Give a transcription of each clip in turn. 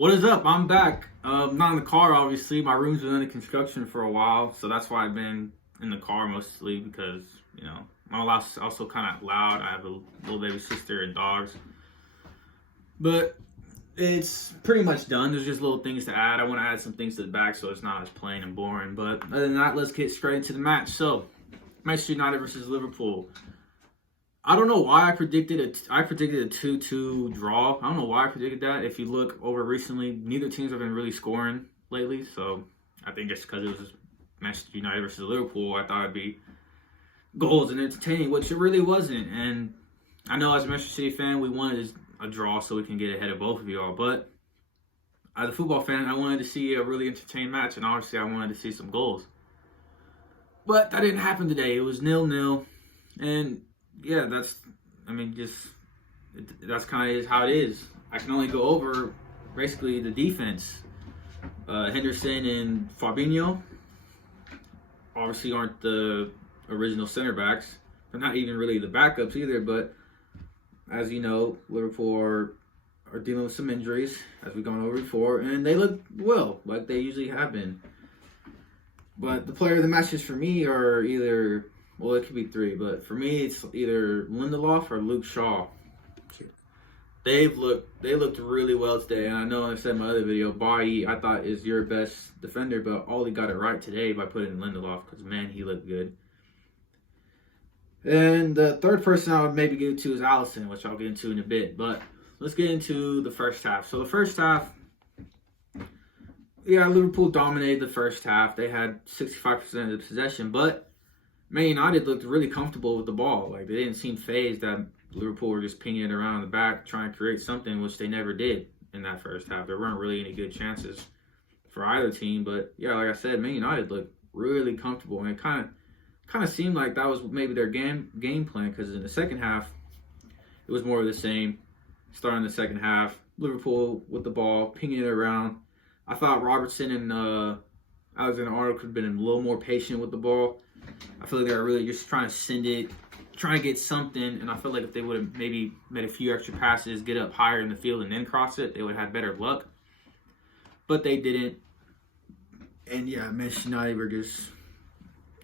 What is up? I'm back. Not in the car, obviously. My room's been under construction for a while, so that's why I've been in the car mostly because, my house also kind of loud. I have a little baby sister and dogs. But it's pretty much done. There's just little things to add. I want to add some things to the back so it's not as plain and boring. But other than that, let's get straight into the match. So, Manchester United versus Liverpool. I don't know why I predicted a 2-2 draw. I don't know why I predicted that. If you look over recently, neither teams have been really scoring lately. So I think just because it was Manchester United versus Liverpool, I thought it'd be goals and entertaining, which it really wasn't. And I know as a Manchester City fan, we wanted a draw so we can get ahead of both of y'all. But as a football fan, I wanted to see a really entertaining match, and obviously I wanted to see some goals. But that didn't happen today. It was 0-0, and yeah, that's kind of how it is. I can only go over basically the defense. Henderson and Fabinho obviously aren't the original center backs. They're not even really the backups either, but as you know, Liverpool are dealing with some injuries, as we've gone over before, and they look well, like they usually have been. But the player of the matches for me are either... Well, it could be three, but for me, it's either Lindelof or Luke Shaw. They looked really well today, and I know I said in my other video, Bailly, I thought is your best defender, but Ollie got it right today by putting Lindelof, because, man, he looked good. And the third person I would maybe get into is Alisson, which I'll get into in a bit, but let's get into the first half. So the first half, yeah, Liverpool dominated the first half. They had 65% of the possession, but Man United looked really comfortable with the ball. Like, they didn't seem phased that Liverpool were just pinging it around the back, trying to create something, which they never did in that first half. There weren't really any good chances for either team. But, yeah, like I said, Man United looked really comfortable. And it kind of seemed like that was maybe their game plan, because in the second half, it was more of the same. Starting the second half, Liverpool with the ball, pinging it around. I thought Robertson and Alexander-Arnold could have been a little more patient with the ball. I feel like they were really just trying to send it, trying to get something, and I feel like if they would have maybe made a few extra passes, get up higher in the field, and then cross it, they would have had better luck. But they didn't. And yeah, Manchester United were just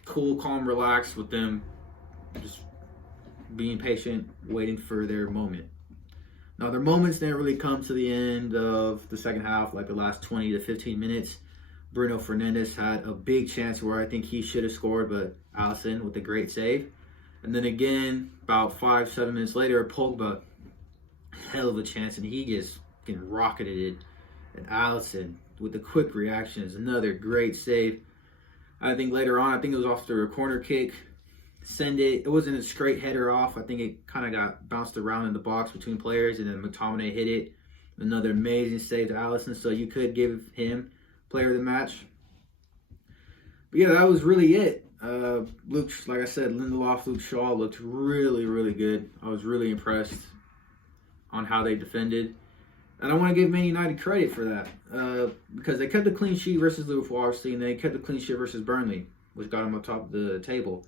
cool, calm, relaxed with them just being patient, waiting for their moment. Now, their moments didn't really come to the end of the second half, like the last 20 to 15 minutes. Bruno Fernandes had a big chance where I think he should have scored, but Alisson with a great save. And then again, about 5-7 minutes later, Pogba, hell of a chance, and he just rocketed it. And Alisson with the quick reaction is another great save. I think later on, I think it was after a corner kick. Send it. It wasn't a straight header off. I think it kind of got bounced around in the box between players, and then McTominay hit it. Another amazing save to Alisson, so you could give him player of the match. But yeah, that was really it. Luke, like I said, Lindelof, Luke Shaw looked really, really good. I was really impressed on how they defended. And I want to give Man United credit for that. Because they kept the clean sheet versus Liverpool, obviously, and they kept the clean sheet versus Burnley, which got them up top of the table.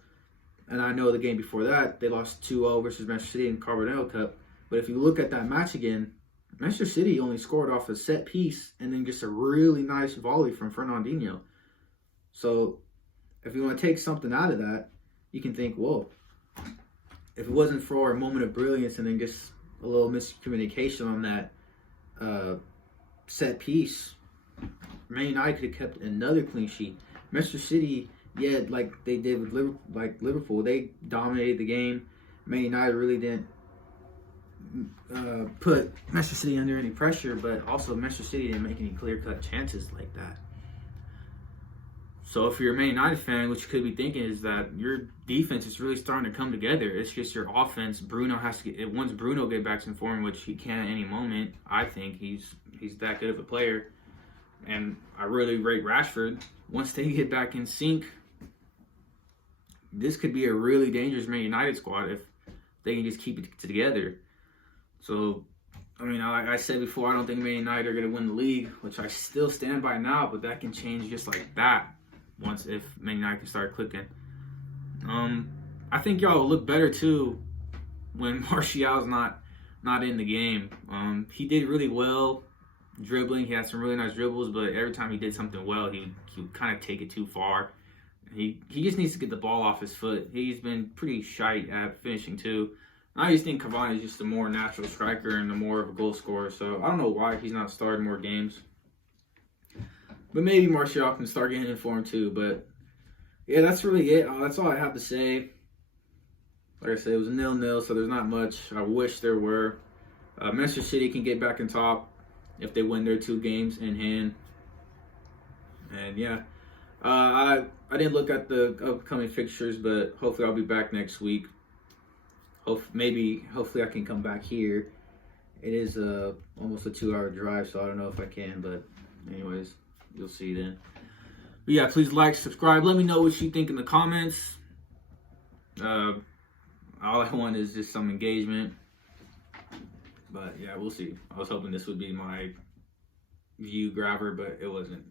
And I know the game before that, they lost 2-0 versus Manchester City in Carabao Cup. But if you look at that match again, Manchester City only scored off a set piece and then just a really nice volley from Fernandinho. So if you want to take something out of that, you can think, whoa, if it wasn't for a moment of brilliance and then just a little miscommunication on that set piece, Man United could have kept another clean sheet. Manchester City, yeah, like they did with Liverpool, they dominated the game. Man United really didn't put Manchester City under any pressure, but also Manchester City didn't make any clear-cut chances like that. So if you're a Man United fan, what you could be thinking is that your defense is really starting to come together. It's just your offense. Bruno has to get, once Bruno get back in form, which he can at any moment. I think he's that good of a player, and I really rate Rashford. Once they get back in sync, this could be a really dangerous Man United squad if they can just keep it together. So, I mean, like I said before, I don't think Man United are going to win the league, which I still stand by now, but that can change just like that once if Man United can start clicking. I think y'all will look better, too, when Martial's not in the game. He did really well dribbling. He had some really nice dribbles, but every time he did something well, he would kind of take it too far. He just needs to get the ball off his foot. He's been pretty shite at finishing too. I just think Cavani is just a more natural striker and a more of a goal scorer. So I don't know why he's not starting more games. But maybe Martial can start getting in form too. But yeah, that's really it. That's all I have to say. Like I said, it was a 0-0, so there's not much. I wish there were. Manchester City can get back in top if they win their 2 games in hand. And yeah, I didn't look at the upcoming fixtures, but hopefully I'll be back next week. Hopefully I can come back here. It is almost a 2-hour drive, so I don't know if I can, but anyways, you'll see then. But yeah, please like, subscribe. Let me know what you think in the comments. All I want is just some engagement. But yeah, we'll see. I was hoping this would be my view grabber, but it wasn't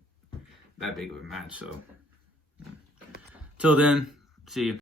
that big of a match. So till then, see you.